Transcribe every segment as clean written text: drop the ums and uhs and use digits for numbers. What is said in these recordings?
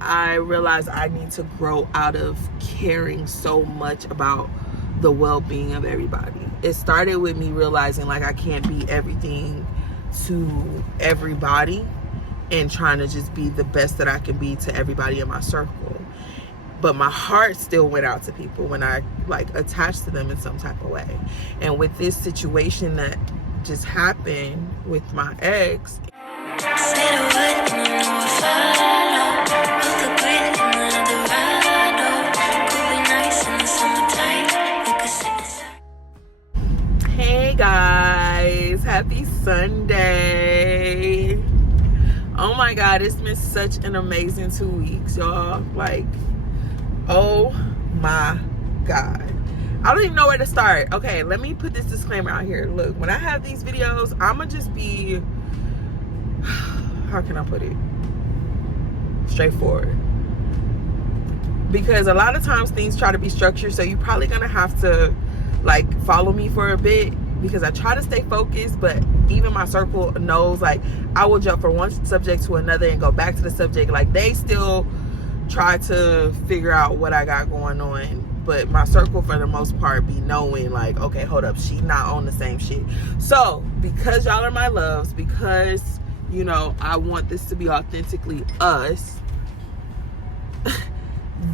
I realized I need to grow out of caring so much about the well-being of everybody. It started with me realizing like I can't be everything to everybody and trying to just be the best that I can be to everybody in my circle. But my heart still went out to people when I like attached to them in some type of way. And with this situation that just happened with my ex, hey guys, happy Sunday. Oh my God, it's been such an amazing 2 weeks, y'all. Like, oh my God. I don't even know where to start. Okay, let me put this disclaimer out here. Look, when I have these videos, I'ma just be, how can I put it? Straightforward. Because a lot of times things try to be structured, so you're probably gonna have to like follow me for a bit, because I try to stay focused, but even my circle knows like I will jump from one subject to another and go back to the subject. Like they still try to figure out what I got going on, but my circle for the most part be knowing like, okay, hold up, she not on the same shit. So because y'all are my loves, because you know I want this to be authentically us,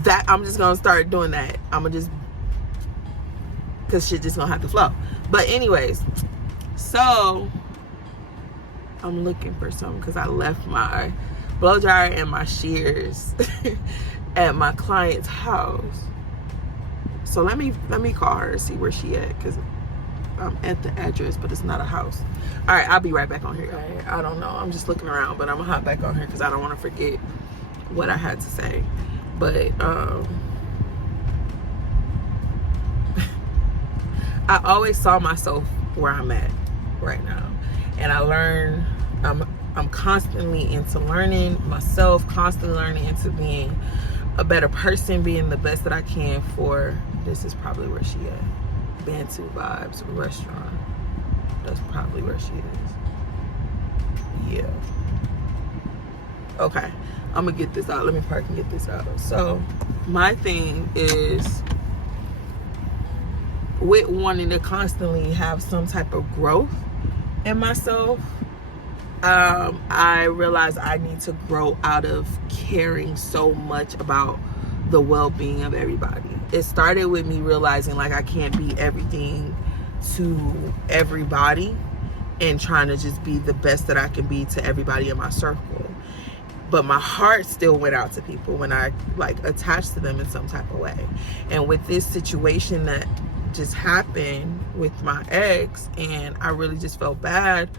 that I'm just gonna start doing that. I'm gonna just, because shit just gonna have to flow. But anyways, so I'm looking for something because I left my blow dryer and my shears at my client's house. So let me call her and see where she at, because I'm at the address, but it's not a house. All right, I'll be right back on here. Okay, I don't know, I'm just looking around, but I'm gonna hop back on here because I don't want to forget what I had to say. But I always saw myself where I'm at right now, and I learn. I'm constantly into learning myself, constantly learning into being a better person, being the best that I can for. This is probably where she at. Bantu Vibes restaurant. That's probably where she is. Yeah. Okay, I'm gonna get this out. Let me park and get this out. So my thing is with wanting to constantly have some type of growth in myself, I realized I need to grow out of caring so much about the well-being of everybody. It started with me realizing like I can't be everything to everybody and trying to just be the best that I can be to everybody in my circle. But my heart still went out to people when I like attached to them in some type of way. And with this situation that just happened with my ex, and I really just felt bad,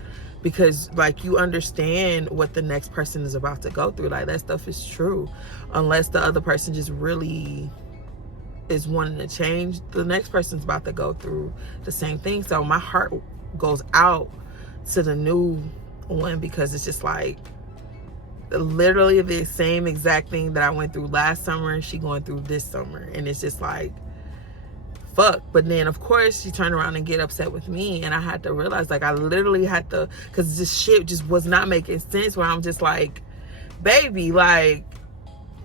because like you understand what the next person is about to go through. Like that stuff is true. Unless the other person just really is wanting to change, the next person's about to go through the same thing. So my heart goes out to the new one, because it's just like literally the same exact thing that I went through last summer and she going through this summer. And it's just like, fuck. But then of course she turned around and get upset with me, and I had to realize like I literally had to, because this shit just was not making sense, where I'm just like, baby, like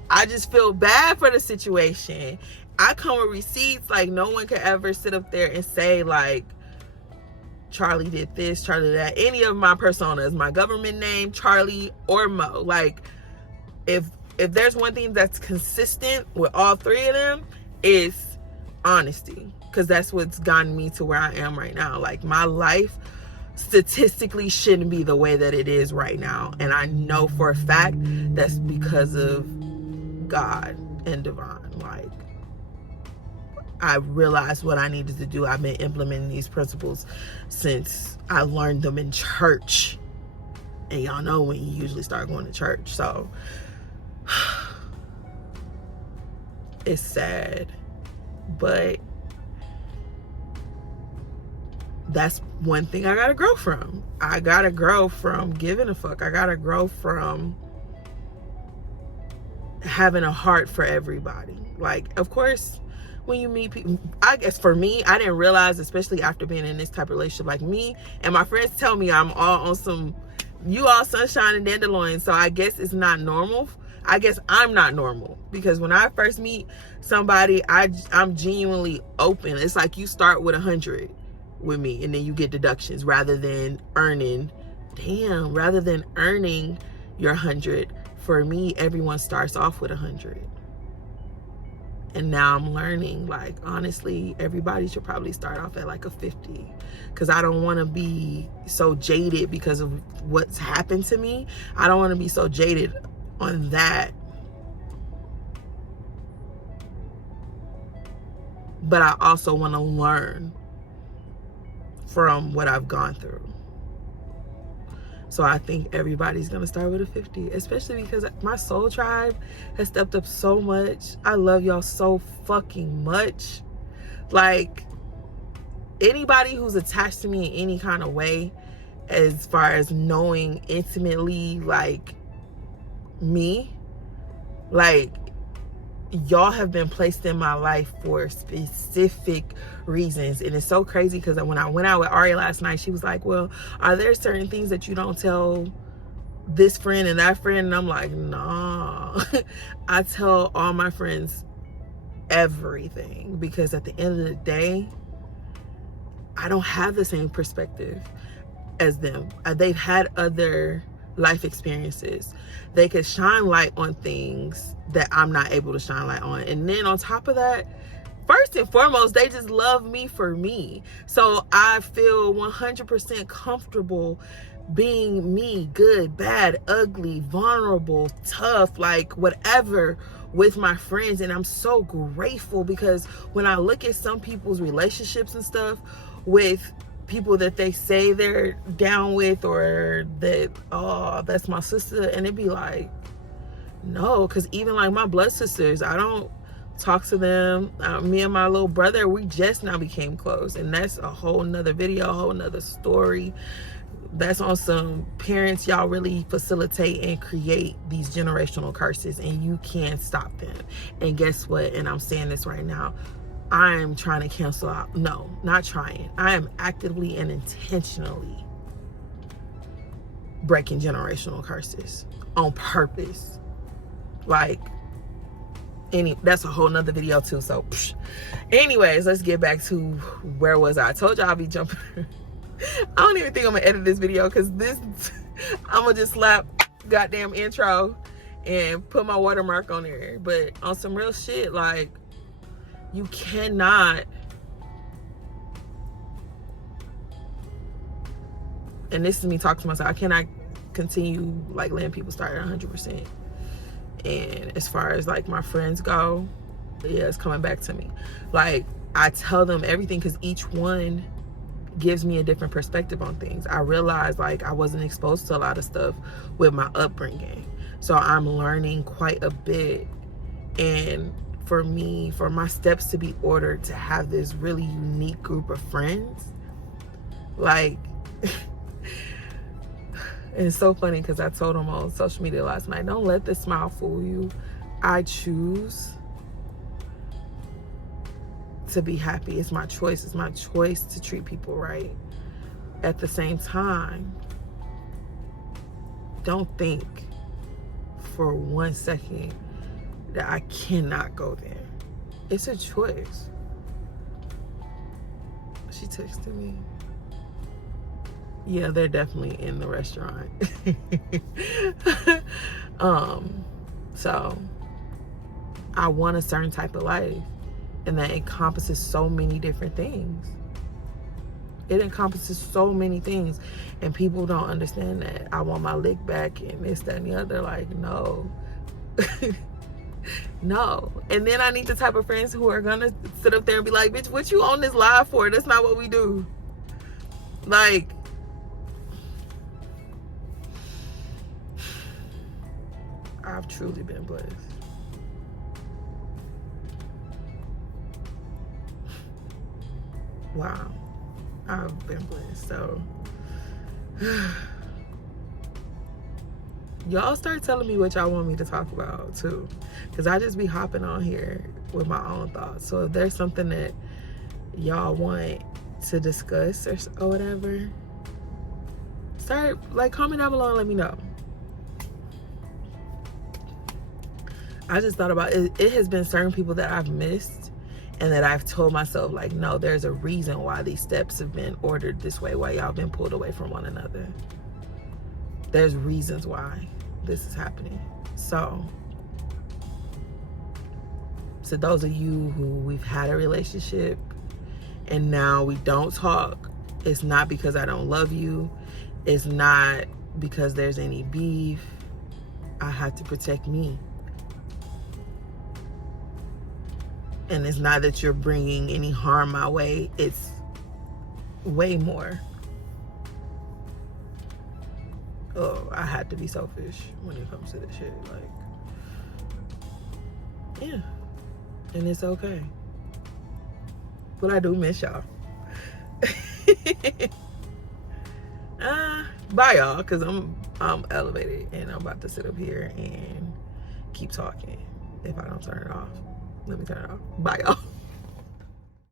I just feel bad for the situation. I come with receipts. Like no one could ever sit up there and say like Charlie did this, Charlie that. Any of my personas, my government name, Charlie or Mo. Like if there's one thing that's consistent with all three of them, is honesty, because that's what's gotten me to where I am right now. Like my life statistically shouldn't be the way that it is right now, and I know for a fact that's because of God and divine. Like I realized what I needed to do. I've been implementing these principles since I learned them in church, and y'all know when you usually start going to church. So it's sad, but that's one thing I gotta grow from. I gotta grow from giving a fuck. I gotta grow from having a heart for everybody. Like, of course, when you meet people, I guess for me, I didn't realize, especially after being in this type of relationship, like me and my friends tell me I'm all on some, you all sunshine and dandelion. So I guess it's not normal. I guess I'm not normal, because when I first meet somebody, I'm genuinely open. It's like you start with 100 with me, and then you get deductions rather than earning your 100. For me, everyone starts off with 100. And now I'm learning, like, honestly, everybody should probably start off at like a 50, because I don't want to be so jaded because of what's happened to me. I don't want to be so jaded on that. But I also want to learn from what I've gone through. So I think everybody's going to start with a 50, especially because my soul tribe has stepped up so much. I love y'all so fucking much. Like, anybody who's attached to me in any kind of way, as far as knowing intimately, like, me, like, y'all have been placed in my life for specific reasons. And it's so crazy because when I went out with Ari last night, she was like, well, are there certain things that you don't tell this friend and that friend? And I'm like, nah. I tell all my friends everything, because at the end of the day, I don't have the same perspective as them. They've had other life experiences. They could shine light on things that I'm not able to shine light on. And then on top of that, first and foremost, they just love me for me. So I feel 100% comfortable being me, good, bad, ugly, vulnerable, tough, like whatever, with my friends. And I'm so grateful, because when I look at some people's relationships and stuff with people that they say they're down with, or that, oh, that's my sister, and it'd be like, no, because even like my blood sisters, I don't talk to them. Me and my little brother, we just now became close, and that's a whole nother video, a whole nother story. That's on some parents, y'all really facilitate and create these generational curses, and you can't stop them. And guess what? And I'm saying this right now, I'm trying to cancel out. No, not trying. I am actively and intentionally breaking generational curses on purpose. Like, that's a whole nother video too. So, anyways, let's get back to where was I? Told y'all I'll be jumping. I don't even think I'm gonna edit this video, because I'm gonna just slap goddamn intro and put my watermark on there. But on some real shit, like, you cannot, and this is me talking to myself, I cannot continue like letting people start at 100%. And as far as like my friends go, yeah, it's coming back to me. Like, I tell them everything, because each one gives me a different perspective on things. I realized, like, I wasn't exposed to a lot of stuff with my upbringing, so I'm learning quite a bit. And for me, for my steps to be ordered to have this really unique group of friends, like, and it's so funny because I told them on social media last night, don't let the smile fool you. I choose to be happy. It's my choice. It's my choice to treat people right. At the same time, don't think for 1 second that I cannot go there. It's a choice. She texted me. Yeah, they're definitely in the restaurant. So I want a certain type of life, and that encompasses so many different things. It encompasses so many things, and people don't understand that. I want my lick back and this, that, and the other. Like, no. No. And then I need the type of friends who are gonna sit up there and be like, bitch, what you on this live for? That's not what we do. Like, I've truly been blessed. Wow. I've been blessed. So y'all start telling me what y'all want me to talk about too, because I just be hopping on here with my own thoughts. So if there's something that y'all want to discuss or whatever, start, like, comment down below and let me know. I just thought about it. It has been certain people that I've missed and that I've told myself, like, no, there's a reason why these steps have been ordered this way, why y'all been pulled away from one another. There's reasons why this is happening. So to those of you who we've had a relationship and now we don't talk, it's not because I don't love you. It's not because there's any beef. I have to protect me. And it's not that you're bringing any harm my way. It's way more. Oh, I had to be selfish when it comes to this shit. Like, yeah. And it's okay. But I do miss y'all. Bye, y'all, because I'm elevated and I'm about to sit up here and keep talking. If I don't turn it off, let me turn it off. Bye, y'all.